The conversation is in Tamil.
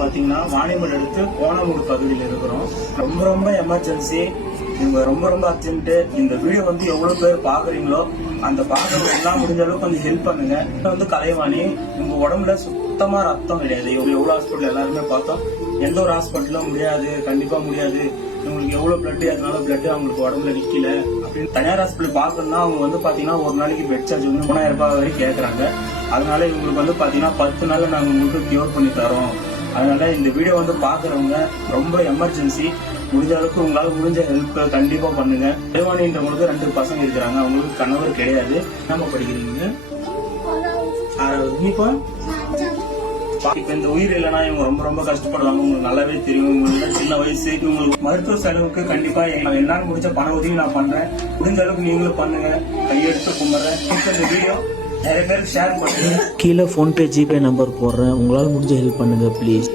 பாத்தீங்கன்னா வாணியம்பேடு அடுத்து கோணமூடு பகுதியில் இருக்கிறோம். ரொம்ப எமர்ஜென்சி, இவங்க ரொம்ப அர்ஜென்ட். இந்த வீடியோ எவ்வளவு பேர் பாக்குறீங்களோ அந்த பாக்குறது எல்லாம் முடிஞ்ச அளவுக்கு கொஞ்சம் ஹெல்ப் பண்ணுங்க. கலைவாணி, உங்க உடம்புல சுத்தமா ரத்தம் கிடையாது. எவ்வளவு ஹாஸ்பிட்டல் எல்லாருமே பார்த்தோம், எந்த ஒரு ஹாஸ்பிட்டலும் முடியாது, கண்டிப்பா முடியாது. உங்களுக்கு எவ்வளவு பிளட் அதனால பிளட் அவங்களுக்கு உடம்புல நிக்கல அப்படின்னு தனியார் ஹாஸ்பிட்டல் பாக்கணும்னா அவங்க பாத்தீங்கன்னா ஒரு நாளைக்கு பெட் சார்ஜ் 3000 ரூபாய் வரை கேட்கறாங்க. அதனால இவங்களுக்கு பாத்தீங்கன்னா 10 நாள்ல நாங்க உங்களுக்கு கியூர் பண்ணி தரோம். அதனால இந்த வீடியோ பாக்குறவங்க ரொம்ப எமர்ஜென்சி, முடிஞ்ச அளவுக்கு உங்களால முடிஞ்ச ஹெல்ப் கண்டிப்பா பண்ணுங்க. தேவானின்றவங்களுக்கு 2 பசங்க இருக்கிறாங்க, அவங்களுக்கு கணவர் கிடையாது. நம்ம படிக்கிறீங்க 6வது. இப்ப இந்த உயிர் இல்லைன்னா இவங்க ரொம்ப கஷ்டப்படுவாங்க. உங்களுக்கு நல்லாவே தெரியும். உங்களுக்கு சின்ன வயசு, உங்களுக்கு மருத்துவ செலவுக்கு கண்டிப்பா என்னால முடிஞ்ச பண உதவி நான் பண்றேன். முடிஞ்ச அளவுக்கு நீங்களும் பண்ணுங்க. கையெடுத்து கும்பிடுறேன். இந்த வீடியோ நிறைய பேருக்கு ஷேர் பண்ணுங்க. கீழே போன்பே ஜிபே நம்பர் போடுறேன், உங்களால முடிஞ்ச ஹெல்ப் பண்ணுங்க ப்ளீஸ்.